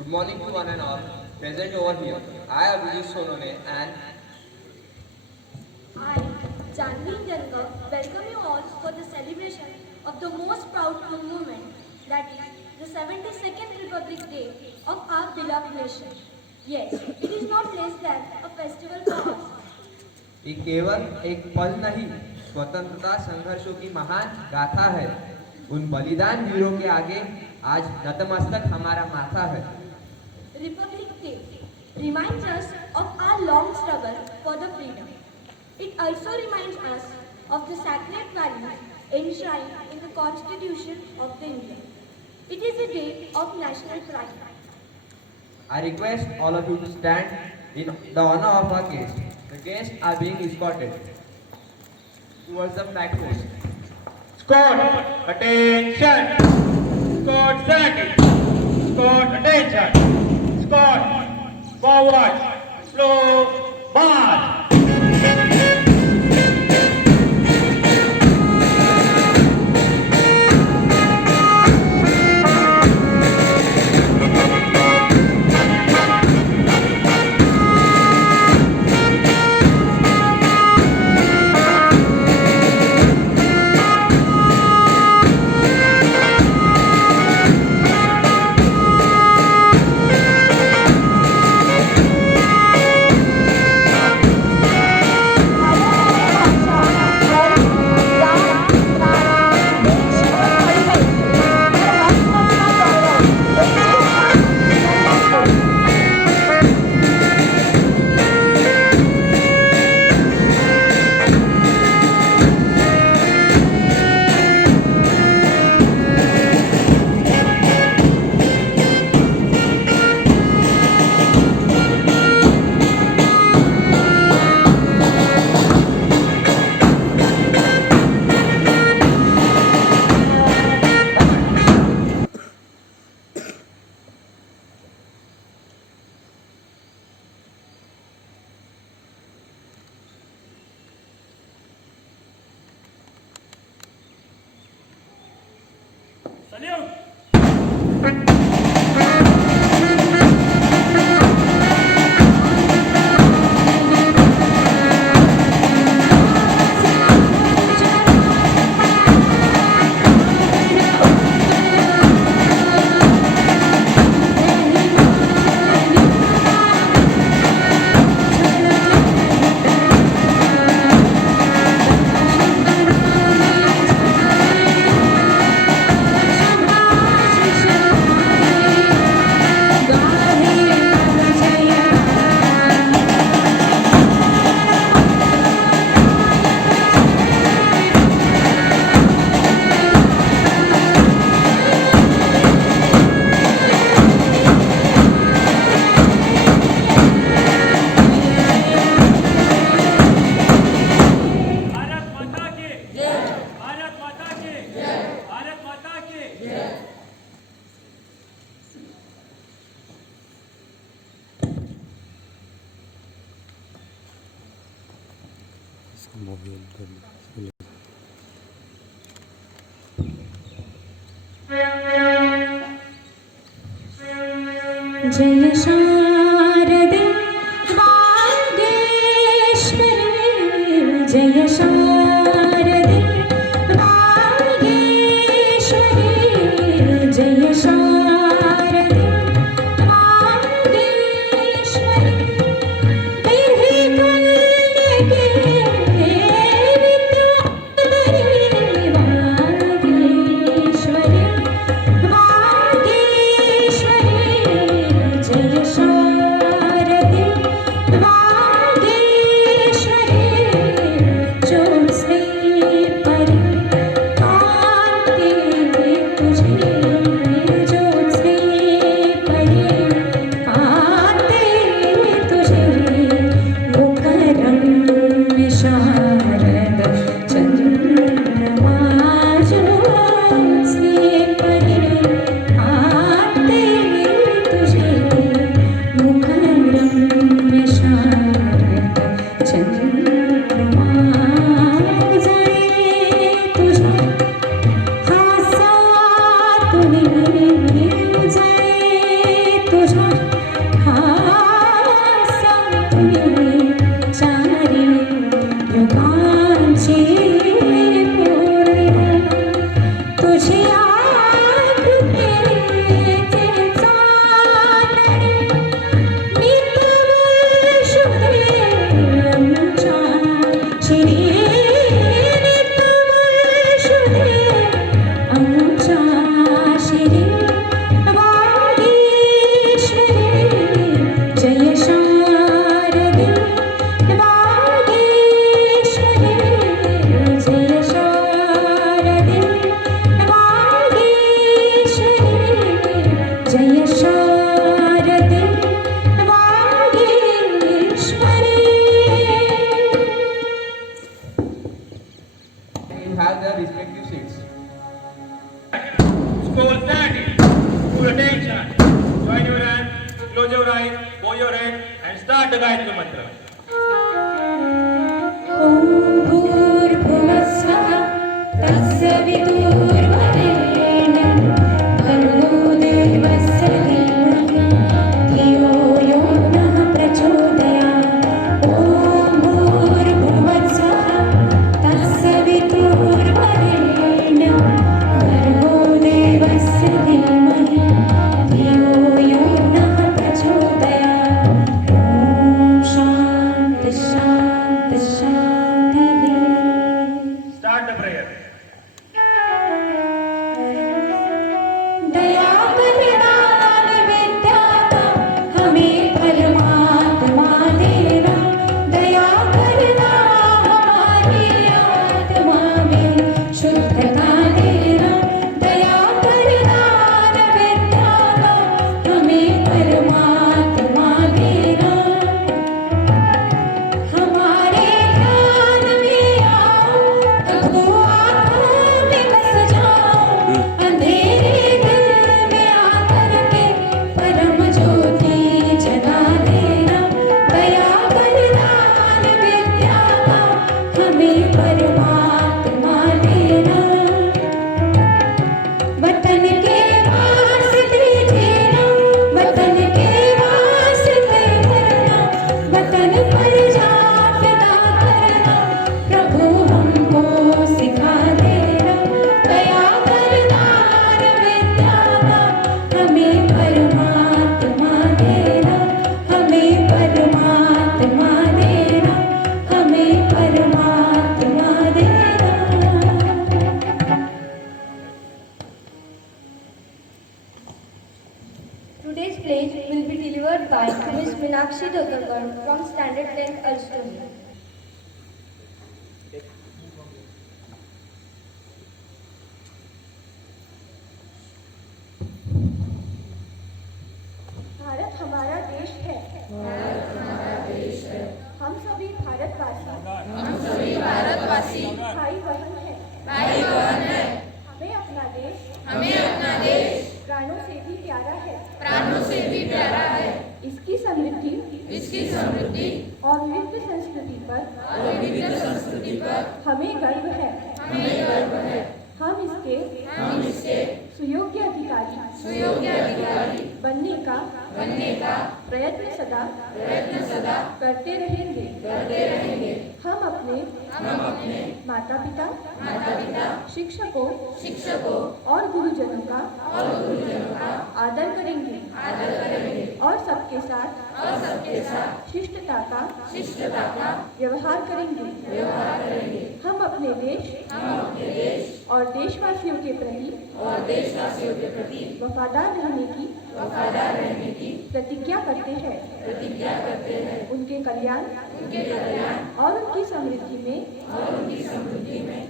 Good morning to one and all present over here. I am Abhijit Sonone and I, Janvi Ganga, welcome you all for the celebration of the most proud moment, that is the 72nd Republic Day of our beloved nation. Yes, it is not less than a festival for us. ये केवल एक पल नहीं, स्वतंत्रता संघर्षों की महान गाथा है। उन बलिदान वीरों के आगे आज नतमस्तक हमारा माथा है। Republic Day reminds us of our long struggle for the freedom. It also reminds us of the sacred values enshrined in the Constitution of the India. It is a day of national pride. I request all of you to stand in the honor of our guests. The guests are being escorted towards the flag post. Squad, attention! Squad, second! Squad, attention! Squad, forward! Slow, march! जय शारदे वागेश्वरी जय शारदे वागेश्वरी जय शारदे वागेश्वरी तेरे कन्या के विद्याधरी वागेश्वरी वागेश्वरी जय शारदे Score 30. Full attention. Join your hand, close your eyes, bow your head, and start the Gayatri Mantra. ॐ भूर्भुवस्सुवः तत्सवितुर्वरेण्यं भर्गो देवस्य धीमहि धियो यो नः प्रचोदयात् ॐ भूर्भुवस्सुवः तत्सवितुर्वरेण्यं भर्गो देवस्य धीमहि धियो यो नः प्रचोदयात् ॐ शान्ति शान्ति शान्तिः Start the prayer. दया करदान विद्या का हमें परमात्मा देना दया करना हमारी आत्मा में शुद्धता देना दया करदान विद्या का हमें परमात्मा देना हमारे ध्यान में आओ तो आँखों में बस जाओ अंधेरे दिल में आकर के परम ज्योति जगा देना दया करदान विद्या का हमें परमात्मा देना वतन के वास्ते जीना वतन के वास्ते मरना वतन पर जा फिदा करना प्रभु हमको सिखा देना दया करदान विद्या का हमें परमात्मा देना हमें परमात्मा देना हमें परमात्मा देना Today's pledge will be delivered by Ms. Meenakshi Dodakar from Standard 10 Ulster. Bharat हमारा देश है। हम सभी भारतवासी भाई बहन हैं। हमें अपना देश प्राणों से भी प्यारा है। इसकी समृद्धि और विविध संस्कृति पर हमें गर्व है। हम इसके सुयोग्य अधिकारी बनने का प्रयत्न सदा करते रहेंगे। हम अपने माता पिता शिक्षकों और गुरुजनों का आदर करेंगे और सबके साथ शिष्टता का व्यवहार करेंगे। हम अपने देश और देशवासियों के प्रति वफादार रहने की प्रतिज्ञा करते हैं। उनके कल्याण और उनकी समृद्धि में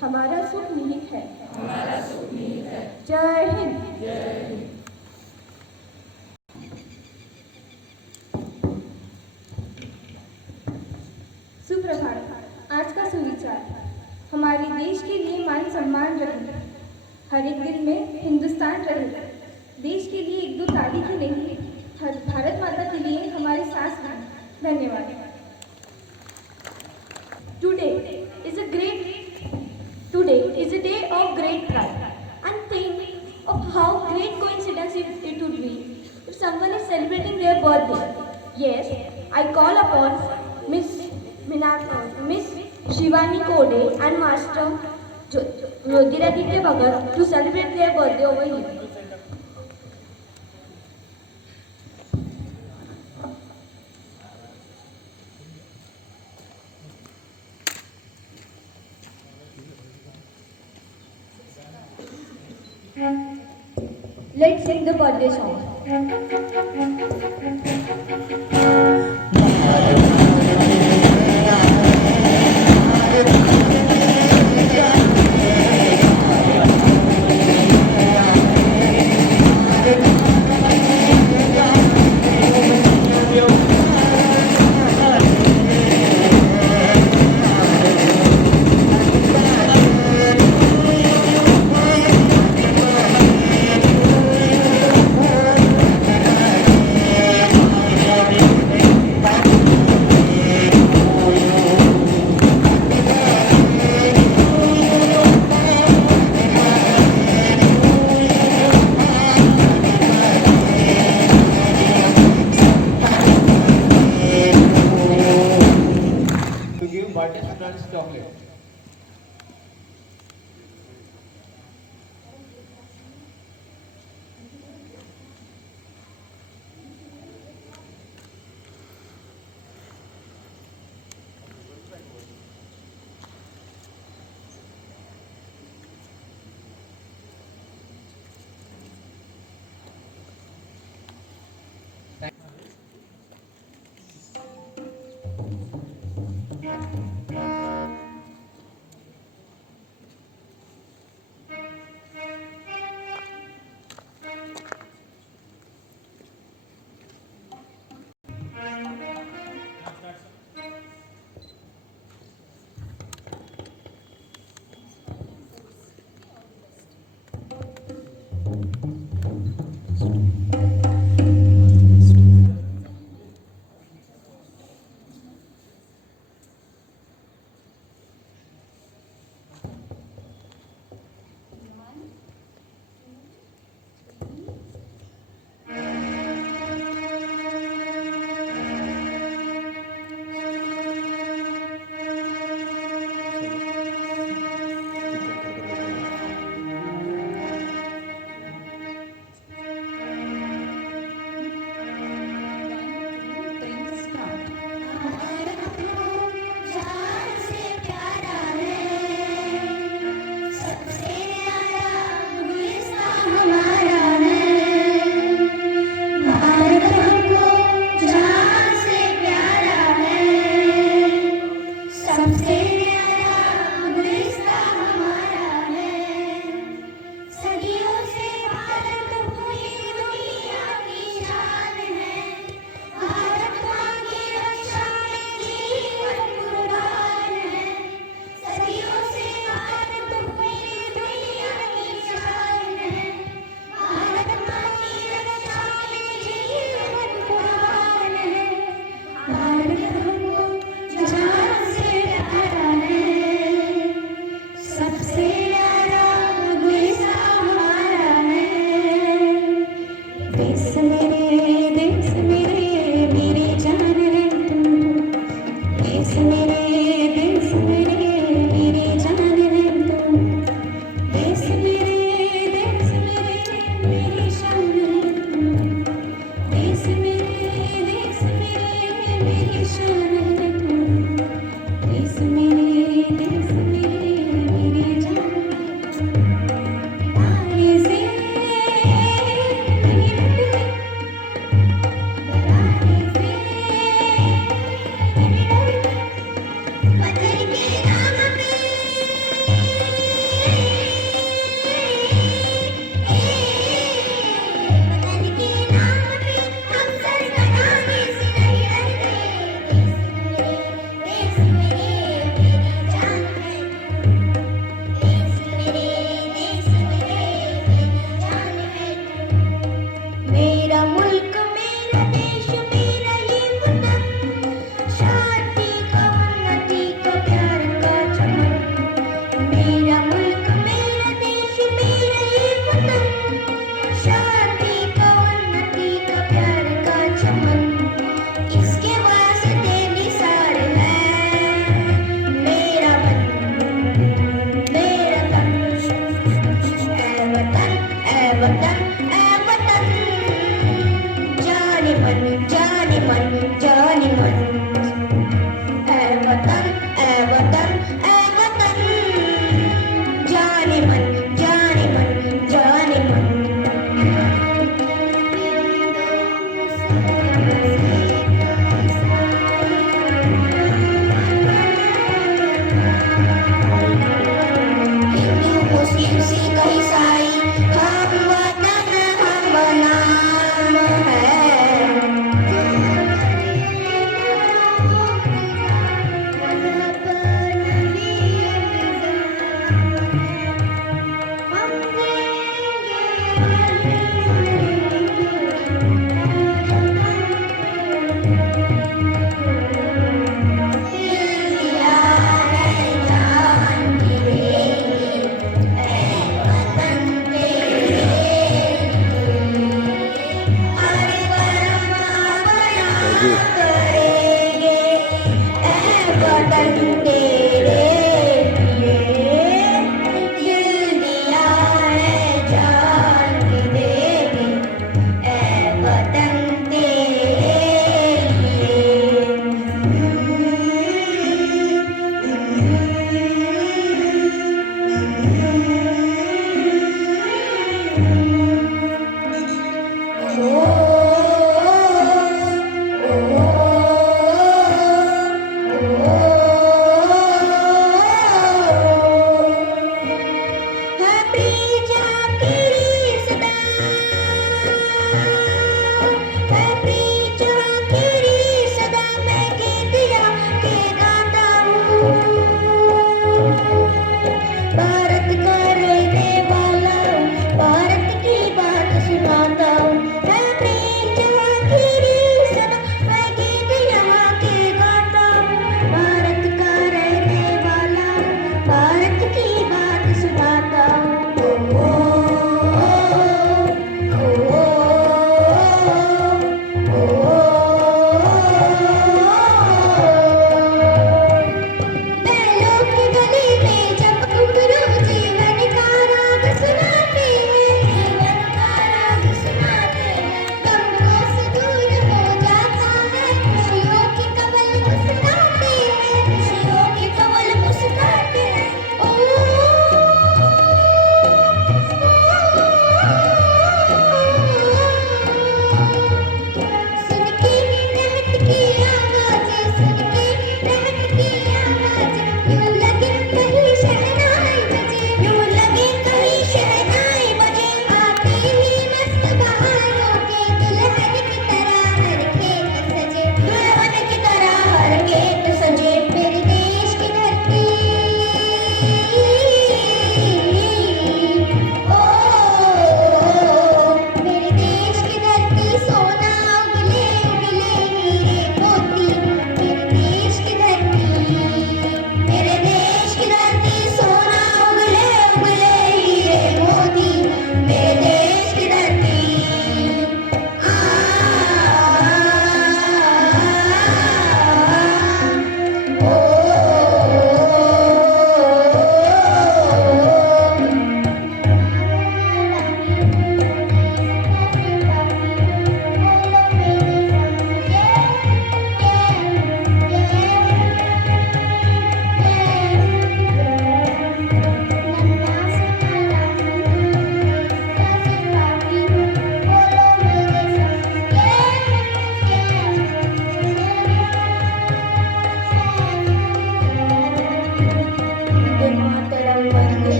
हमारा सुख निहित है। जय हिंद। सुप्रभात। आज का सुविचार हमारे देश के लिए मान सम्मान रहे, हर एक दिल में हिंदुस्तान रहे। देश के लिए एक दो ताली ही नहीं, हर भारत माता के लिए हमारी सांस है। धन्यवाद। Today is a day of great pride, and think of how great coincidence it would be if someone is celebrating their birthday. Yes, I call upon Miss Shivani Kode and Master Jyotiraditya Bhagat to celebrate their birthday over here. Let's sing the birthday song.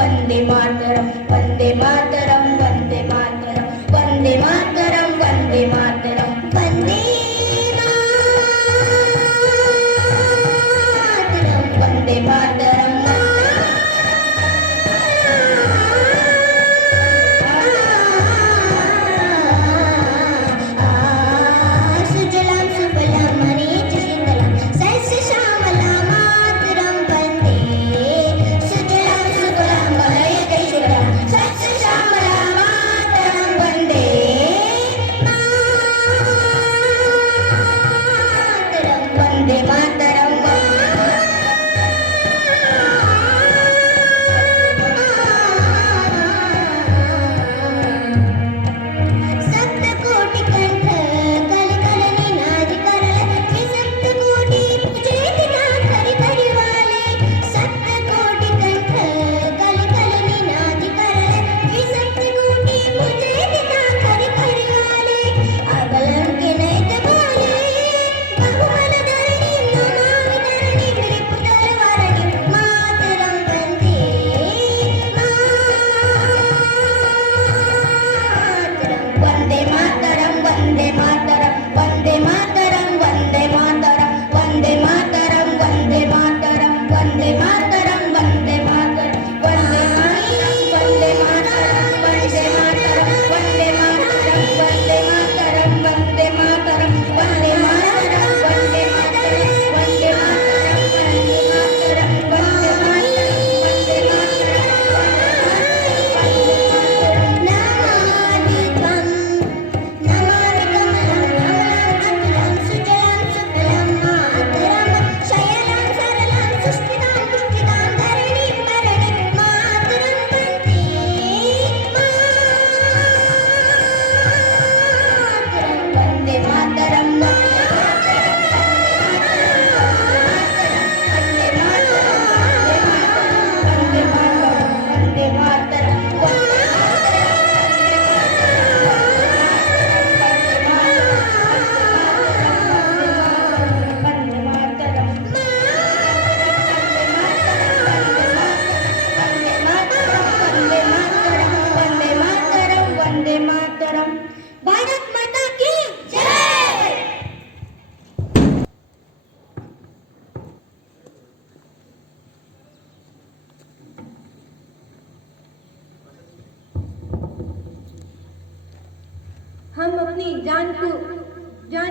वन्दे मातरं वन्दे मातरं वन्दे मातरं वन्दे मातरं वन्दे मातरं वन्दे मातरं वन्दे मातरं सुजलां सुफलां मरीचिशीतलां सस्यश्यामलां मातरं वन्दे सुजलां सुफलां मरीचिशीतलां सस्यश्यामलां मातरं वन्दे मातरं वन्दे मातरं सप्तकोटि कंठ कल कल निनाद करले सप्तकोटि पूजेतिना करि करि वाले सप्तकोटि कंठ कल कल निनाद करले सप्तकोटि पूजेतिना करि करि वाले अबलं के नैत बोले बहुमल धरणी नमामि धरणी त्रिपुतर वरणी मातरं वन्दे मातरं वन्दे मातरं वन्दे मातरं वन्दे मातरं वन्दे मातरं वन्दे मातरं वन्दे मातरं वन्दे मातरं वन्दे मातरं वन्दे मातरं वन्दे मातरं वन्दे मातरं वन्दे मातरं वन्दे मातरं वन्दे मातरं वन्दे मातरं वन्दे मातरं नमामितं सुजलां सुफलां मातरं शयनां सरलां सुष्ठितां पुष्टितां धरणीं भरणीं मातरं वन्दे मातरं वन्दे मातरं वन्दे मातरं वन्दे मातरं भारत माता की जय। हम अपनी जान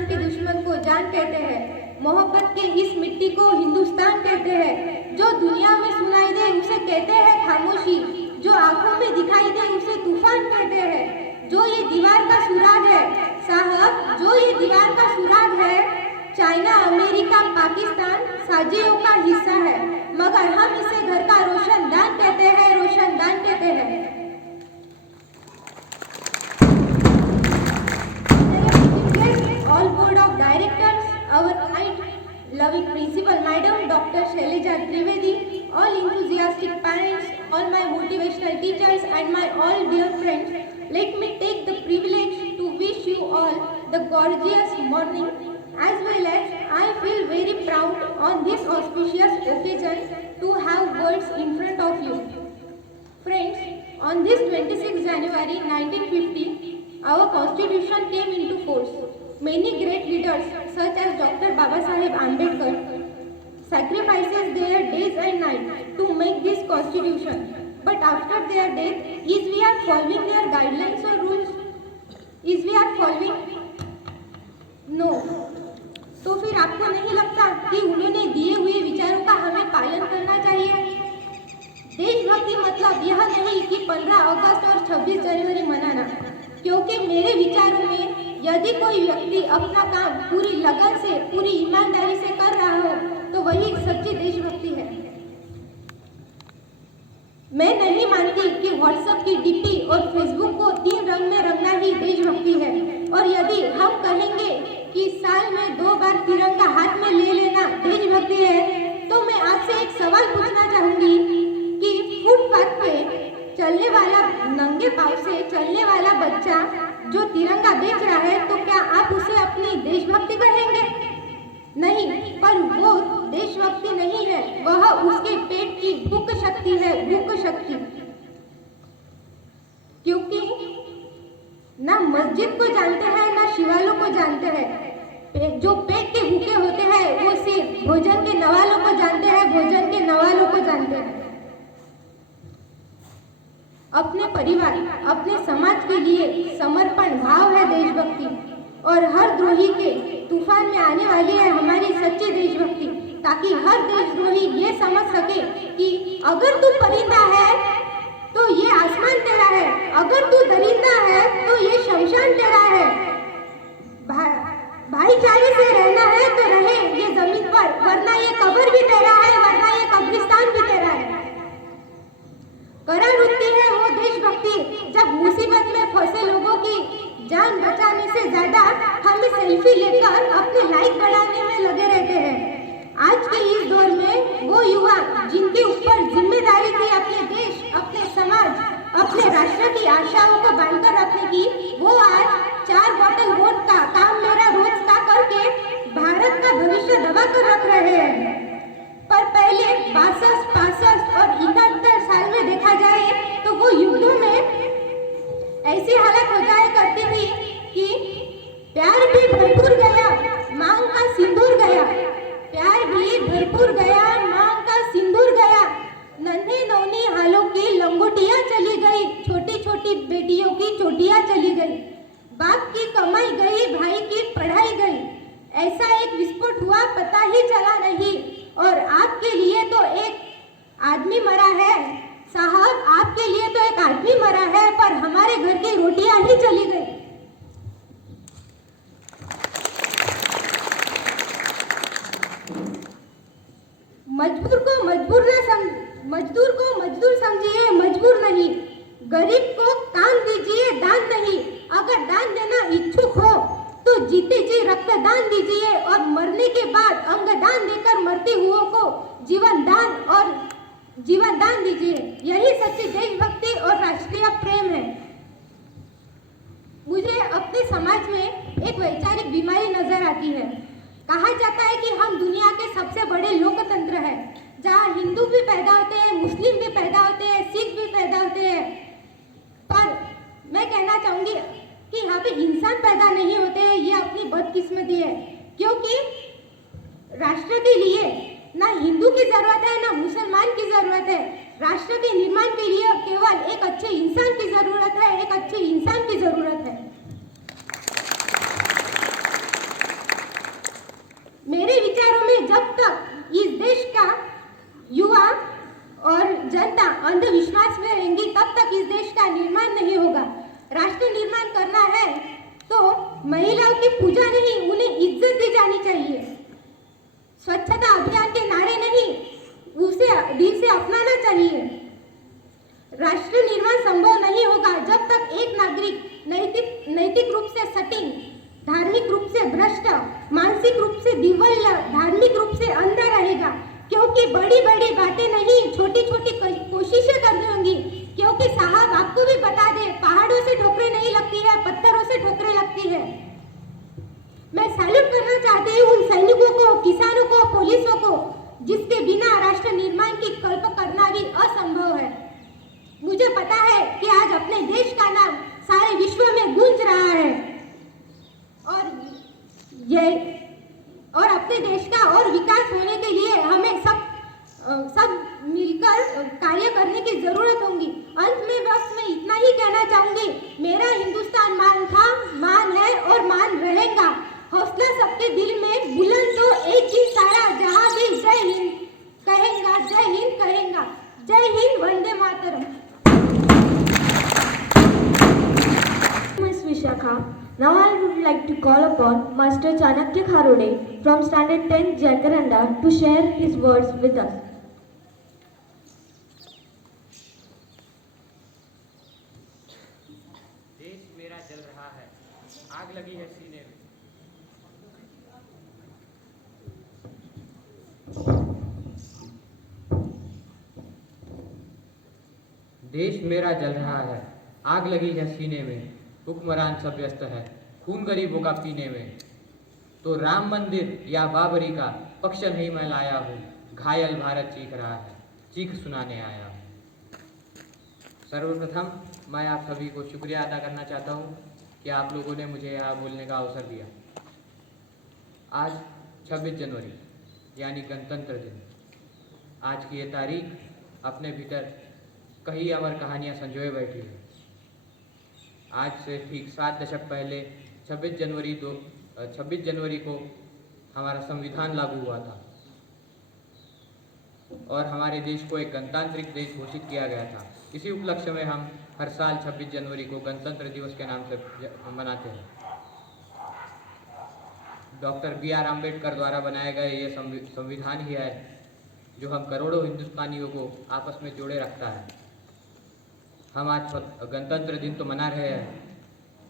के दुश्मन को जान कहते हैं। मोहब्बत के इस मिट्टी को हिंदुस्तान कहते हैं। जो दुनिया में सुनाई दे उसे कहते हैं खामोशी, जो आंखों में दिखाई दे उसे तूफान कहते हैं। जो ये दीवार का सुराग है साहब, जो ये दीवार का सुराग है, चाइना, अमेरिका, पाकिस्तान साजियों का हिस्सा है, मगर हम इसे घर का रोशनदान कहते हैं, रोशनदान कहते हैं। All board of directors, our kind loving principal madam Dr. Shailaja Trivedi, all enthusiastic parents, all my motivational teachers and my all dear friends, let me take the privilege to wish you all the gorgeous morning, as well as I feel very proud on this auspicious occasion to have words in front of you. Friends, on this 26 January 1950, our constitution came into force. Many great leaders such as Dr. Babasaheb Ambedkar sacrifices their days and nights to make this constitution. But after their death, is we are following their guidelines or rules? Is we are following? No. तो फिर आपको नहीं लगता कि उन्होंने दिए हुए विचारों का हमें पालन करना चाहिए? देशभक्ति मतलब यह नहीं कि 15 अगस्त और 26 जनवरी मनाना, क्योंकि मेरे विचारों में यदि कोई व्यक्ति अपना काम पूरी लगन से, पूरी ईमानदारी से कर रहा हो तो वही सच्ची देशभक्ति है। मैं नहीं मानती कि व्हाट्सएप की डीपी और फेसबुक को 3 रंग में रंगना ही देशभक्ति है। और यदि हम कहेंगे कि साल में 2 बार तिरंगा हाथ में ले लेना देशभक्ति है, तो मैं आपसे एक सवाल पूछना चाहूंगी कि फुटपाथ पे चलने वाला, नंगे पांव से चलने वाला बच्चा जो तिरंगा बेच रहा है, तो क्या आप उसे अपनी देशभक्ति कहेंगे? नहीं, पर वो देशभक्ति नहीं है, वह उसके पेट की भूख शक्ति है, भूख शक्ति। क्योंकि ना मस्जिद को जानते हैं ना शिवालों को जानते हैं। जो पेट के भूखे होते हैं वो सिर्फ भोजन के नवालों को जानते हैं, भोजन के नवालों को जानते हैं। अपने परिवार, अपने समाज के लिए समर्पण भाव है देशभक्ति, और हर द्रोही के तूफान में आने वाली है हमारी सच्ची देशभक्ति, ताकि हर देशद्रोही ये समझ सके कि अगर तू परिंदा है तो ये आसमान तेरा है, अगर तू दरिंदा है तो ये शमशान तेरा है। भाईचारे से रहना है तो रहे ये जमीन पर, वरना ये कब्र भी तेरा है, वरना ये कब्रिस्तान भी तेरा है। करार उठती है वो देशभक्ति जब मुसीबत में फंसे लोगों की जान बचाने से ज्यादा हम सेल्फी लेकर अपने लाइक बढ़ाने में लगे रहते हैं। आज के इस दौर में वो युवा जिनके ऊपर जिम्मेदारी थी अपने देश, अपने समाज, अपने राष्ट्र की आशाओं को बांधकर रखने की, वो आज 4 बॉटल वोट का काम मेरा रोज का करके भारत का भविष्य दबा कर रख रहे हैं। पर पहले 62, 65 और 71 साल में देखा जाए तो वो युद्धों में ऐसी हालत हो जाया करती थी कि प्यार भी भरपूर गया, मांग का सिंदूर गया, प्यार भी भरपूर गया, मांग का सिंदूर गया, नन्हे नौनी हालों की लंगोटियां चली गई, छोटी छोटी बेटियों की चोटियां चली गई, बाप की कमाई गई, भाई की पढ़ाई गई। ऐसा एक विस्फोट हुआ, पता ही चला नहीं, और आपके लिए तो एक आदमी मरा है साहब, आपके लिए तो एक आदमी मरा है, पर हमारे घर की रोटियां ही चली गई। मजदूर को मजदूर समझिए, मजबूर नहीं। गरीब को काम दीजिए, दान नहीं। अगर दान देना इच्छुक हो तो जीते जी रक्तदान दीजिए, और मरने के बाद अंगदान देकर मरते हुओं को जीवन दान दीजिए। यही सच्ची देशभक्ति और राष्ट्रीय प्रेम है। मुझे अपने समाज में एक वैचारिक बीमारी नजर आती है। कहा जाता है कि हम दुनिया के सबसे बड़े लोकतंत्र हैं, जहाँ हिंदू भी पैदा होते हैं, मुस्लिम भी पैदा होते हैं, सिख भी पैदा होते हैं, पर मैं कहना चाहूंगी कि यहाँ पे इंसान पैदा नहीं होते हैं। ये अपनी बदकिस्मती है, क्योंकि राष्ट्र के लिए ना हिंदू की जरूरत है ना मुसलमान की जरूरत है। राष्ट्र के निर्माण के लिए केवल एक अच्छे इंसान की जरूरत है, एक अच्छे इंसान की जरूरत है। मेरे विचारों में जब तक इस देश का युवा और जनता अंधविश्वास में रहेंगी, तब तक इस देश का निर्माण नहीं होगा। राष्ट्र निर्माण करना है तो महिलाओं की पूजा नहीं, उन्हें इज्जत दी जानी चाहिए। स्वच्छता अभियान के नारे नहीं, उसे दिल से अपनाना चाहिए। राष्ट्र निर्माण संभव नहीं होगा जब तक एक नागरिक नैतिक रूप से सटीक, धार्मिक रूप से भ्रष्ट, मानसिक रूप से दिव्य, धार्मिक रूप से अंधा रहेगा। क्योंकि बड़ी बड़ी बातें नहीं, छोटी छोटी कोशिशें करनी होंगी। क्योंकि साहब आपको भी बता दे, पहाड़ों से ठोकरें नहीं लगती है, पत्थरों से ठोकरें लगती है। मैं सैल्यूट करना चाहती हूँ उन सैनिकों को, किसानों को, पुलिसों को, जिसके बिना राष्ट्र निर्माण की कल्पना करना भी असंभव है। मुझे पता है कि आज अपने देश का नाम सारे विश्व में गूंज रहा है, और अपने देश का और विकास होने के लिए हमें सब मिलकर कार्य करने की जरूरत होगी। अंत में बस मैं इतना ही कहना चाहूंगी, मेरा हिंदुस्तान मान था, मान है और मान रहेगा। हौसला सबके दिल में बुलंद तो एक दिन सारा जहां भी जय हिंद कहेगा, जय हिंद कहेगा। जय Hind, Vande Mataram. Ms. Vishakha. Now I would like to call upon Master Chanakya Kharode from Standard 10 Jacaranda to share his words with us. देश मेरा जल रहा है, आग लगी है सीने में। देश मेरा जल रहा है, आग लगी है सीने में। हुक्मरान सब व्यस्त है, खून गरीबों का पीने में। तो राम मंदिर या बाबरी का पक्ष नहीं मैं लाया हूँ, घायल भारत चीख रहा है, चीख सुनाने आया हूँ। सर्वप्रथम मैं आप सभी को शुक्रिया अदा करना चाहता हूँ कि आप लोगों ने मुझे यहाँ बोलने का अवसर दिया। आज 26 जनवरी यानी गणतंत्र दिन। आज की ये तारीख अपने भीतर कई अमर कहानियाँ संजोए बैठी है। आज से ठीक 7 दशक पहले 26 जनवरी को हमारा संविधान लागू हुआ था और हमारे देश को एक गणतांत्रिक देश घोषित किया गया था। इसी उपलक्ष्य में हम हर साल 26 जनवरी को गणतंत्र दिवस के नाम से मनाते हैं। Doctor B.R. आम्बेडकर द्वारा बनाया गया ये संविधान ही है जो हम करोड़ों हिंदुस्तानियों को आपस में जोड़े रखता है। हम आज गणतंत्र दिन तो मना रहे हैं,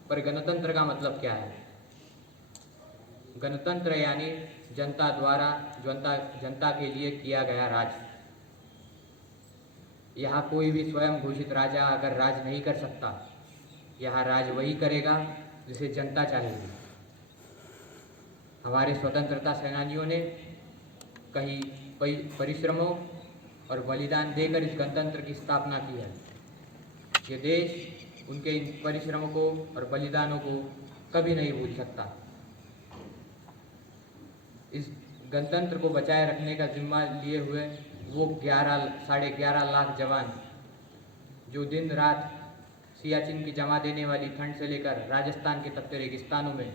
पर गणतंत्र का मतलब क्या है? गणतंत्र यानी जनता द्वारा जनता के लिए किया गया राज। यहाँ कोई भी स्वयं घोषित राजा अगर राज नहीं कर सकता, यहाँ राज वही करेगा जिसे जनता चाहेगी। हमारे स्वतंत्रता सेनानियों ने कई परिश्रमों और बलिदान देकर इस गणतंत्र की स्थापना की है। ये देश उनके इन परिश्रमों को और बलिदानों को कभी नहीं भूल सकता। इस गणतंत्र को बचाए रखने का जिम्मा लिए हुए वो 11.5 लाख जवान जो दिन रात सियाचिन की जमा देने वाली ठंड से लेकर राजस्थान के तप्ते रेगिस्तानों में,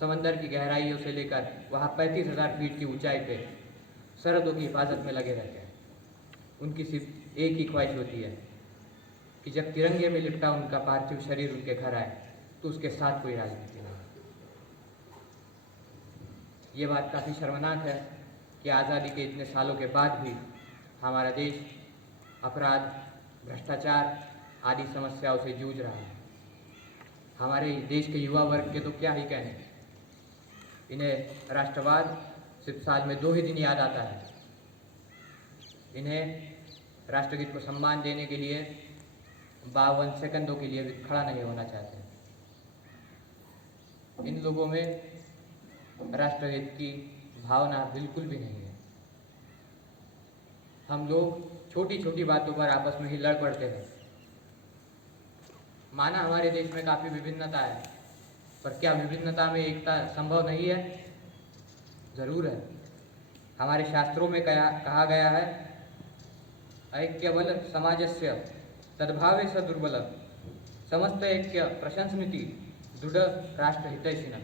समंदर की गहराइयों से लेकर वहाँ 35,000 फीट की ऊंचाई पे सरहदों की हिफाजत में लगे रहते हैं। उनकी सिर्फ एक ही ख्वाहिश होती है कि जब तिरंगे में लिपटा उनका पार्थिव शरीर उनके घर आए तो उसके साथ कोई राजनीति नहीं। ये बात काफ़ी शर्मनाक है कि आज़ादी के इतने सालों के बाद भी हमारा देश अपराध, भ्रष्टाचार आदि समस्याओं से जूझ रहा है। हमारे देश के युवा वर्ग के तो क्या ही कहने, इन्हें राष्ट्रवाद सिर्फ साल में 2 ही दिन याद आता है। इन्हें राष्ट्रगीत को सम्मान देने के लिए 52 सेकंडों के लिए भी खड़ा नहीं होना चाहते। इन लोगों में राष्ट्रहित की भावना बिल्कुल भी नहीं है। हम लोग छोटी छोटी बातों पर आपस में ही लड़ पड़ते हैं। माना हमारे देश में काफ़ी विभिन्नता है, पर क्या विभिन्नता में एकता संभव नहीं है? जरूर है। हमारे शास्त्रों में कहा गया है, ऐक्यबल समाजस्य तद्भावे स दुर्बल समस्त ऐक्य प्रशंसमिति दृढ़ राष्ट्रहितैषिणः।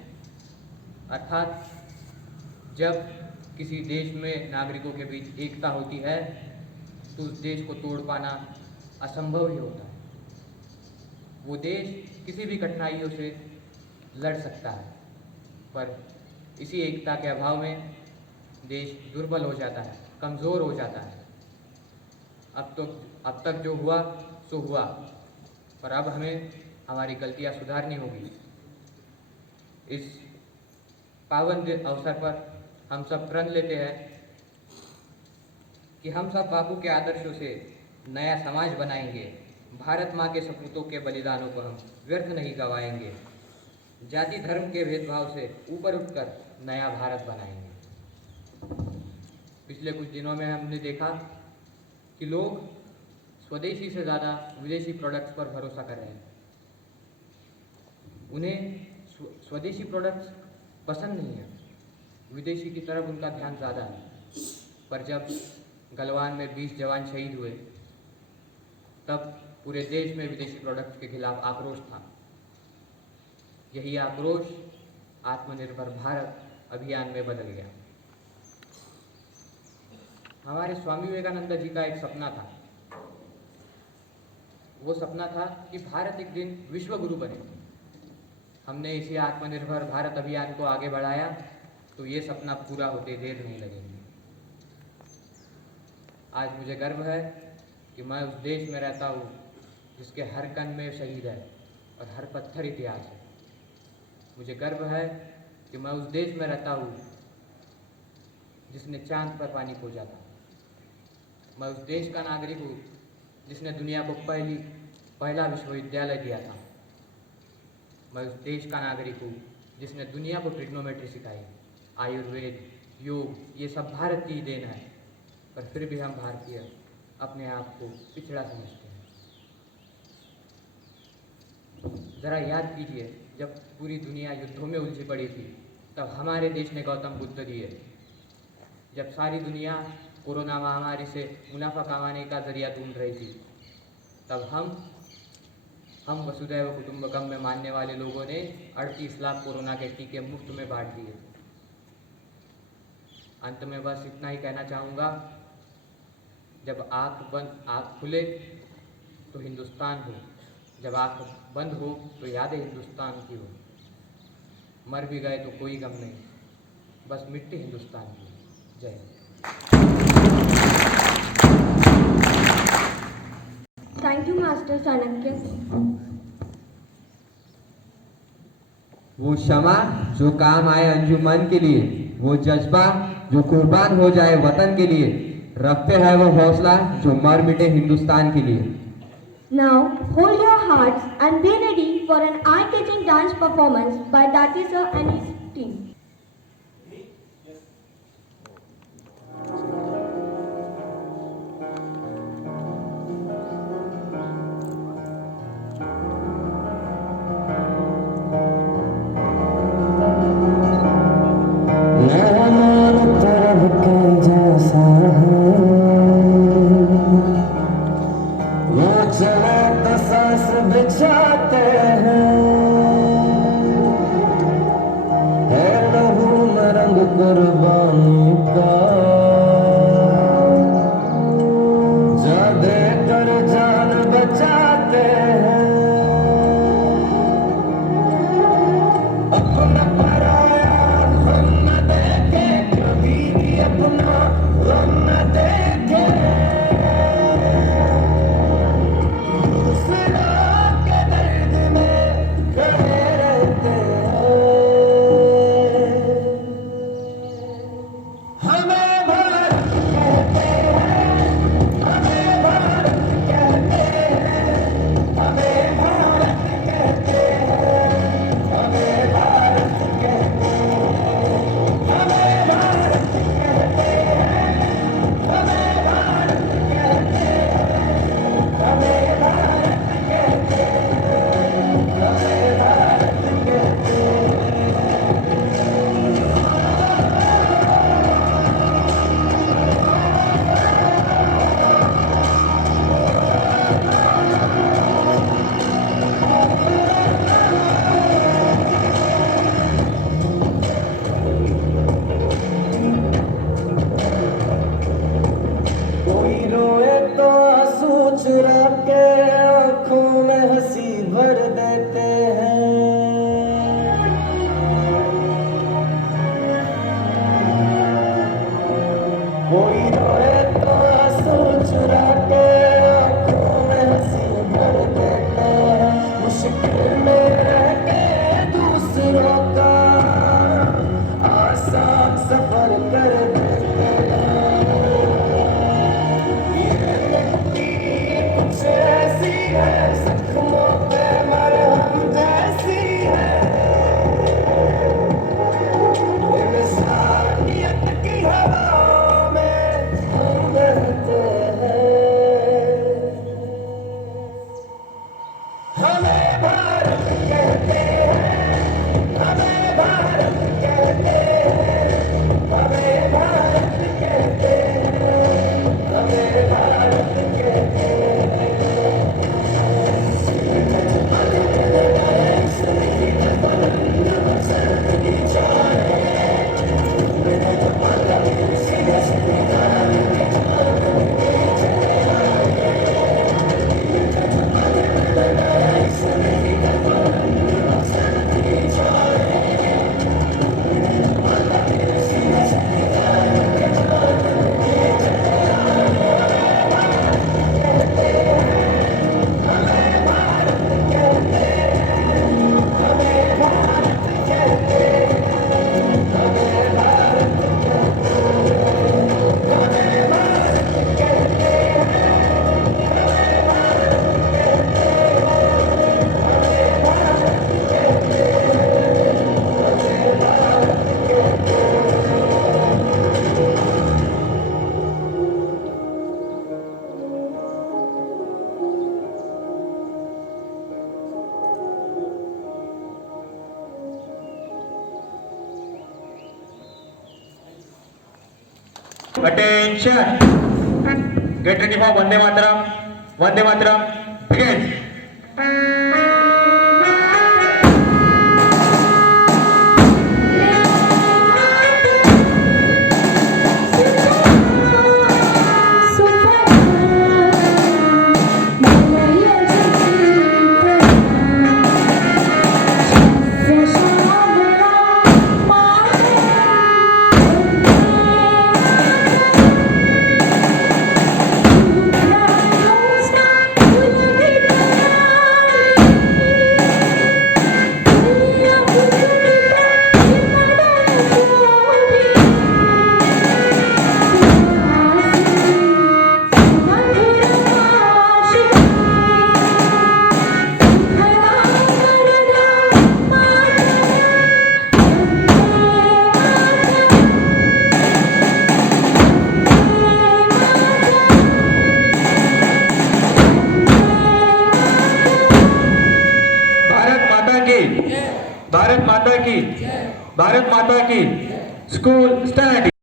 अर्थात जब किसी देश में नागरिकों के बीच एकता होती है तो उस देश को तोड़ पाना असंभव ही होता है। वो देश किसी भी कठिनाइयों से लड़ सकता है, पर इसी एकता के अभाव में देश दुर्बल हो जाता है, कमज़ोर हो जाता है। अब तक जो हुआ सो हुआ, पर अब हमें हमारी गलतियां सुधारनी होगी। इस पावन अवसर पर हम सब प्रण लेते हैं कि हम सब बापू के आदर्शों से नया समाज बनाएंगे। भारत माँ के सपूतों के बलिदानों को हम व्यर्थ नहीं गवाएंगे। जाति धर्म के भेदभाव से ऊपर उठकर नया भारत बनाएंगे। पिछले कुछ दिनों में हमने देखा कि लोग स्वदेशी से ज़्यादा विदेशी प्रोडक्ट्स पर भरोसा कर रहे हैं। उन्हें स्वदेशी प्रोडक्ट्स पसंद नहीं है, विदेशी की तरफ उनका ध्यान ज़्यादा है। पर जब गलवान में 20 जवान शहीद हुए, तब पूरे देश में विदेशी प्रोडक्ट्स के खिलाफ आक्रोश था। यही आक्रोश आत्मनिर्भर भारत अभियान में बदल गया। हमारे स्वामी विवेकानंद जी का एक सपना था। वो सपना था कि भारत एक दिन विश्व गुरु बने। हमने इसी आत्मनिर्भर भारत अभियान को आगे बढ़ाया तो ये सपना पूरा होते देर नहीं लगेगी। आज मुझे गर्व है कि मैं उस देश में रहता हूँ जिसके हर कण में शहीद है और हर पत्थर इतिहास है। मुझे गर्व है कि मैं उस देश में रहता हूँ जिसने चांद पर पानी खोजा था। मैं उस देश का नागरिक हूँ जिसने दुनिया को पहला विश्वविद्यालय दिया था। मैं उस देश का नागरिक हूँ जिसने दुनिया को ट्रिग्नोमेट्री सिखाई। आयुर्वेद, योग, ये सब भारत की ही देन है, पर फिर भी हम भारतीय अपने आप को पिछड़ा समझते हैं। जरा याद कीजिए, जब पूरी दुनिया युद्धों में उलझी पड़ी थी तब हमारे देश ने गौतम बुद्ध दिए। जब सारी दुनिया कोरोना महामारी से मुनाफा कमाने का जरिया ढूंढ रही थी तब हम वसुधैव कुटुंबकम में मानने वाले लोगों ने 38 लाख कोरोना के टीके मुफ्त में बांट दिए। अंत में बस इतना ही कहना चाहूँगा, जब आँख खुले तो हिंदुस्तान हो, जब आँख बंद हो तो यादें हिंदुस्तान की हो। मर भी गए तो कोई गम नहीं, बस मिट्टी हिंदुस्तान की। जय Hind. Thank you, Master Chanakya. वो क्षमा जो काम आए अंजुमन के लिए, वो जज्बा जो कुर्बान हो जाए वतन के लिए, रखते हैं वो हौसला जो मर मिटे हिंदुस्तान के लिए। Now, hold your hearts and be ready for an eye-catching dance performance by Dati sir and his team. Attention. Get ready for Vande Mataram. Vande Mataram begins. Bharat माता की भारत माता की स्कूल स्टार्ट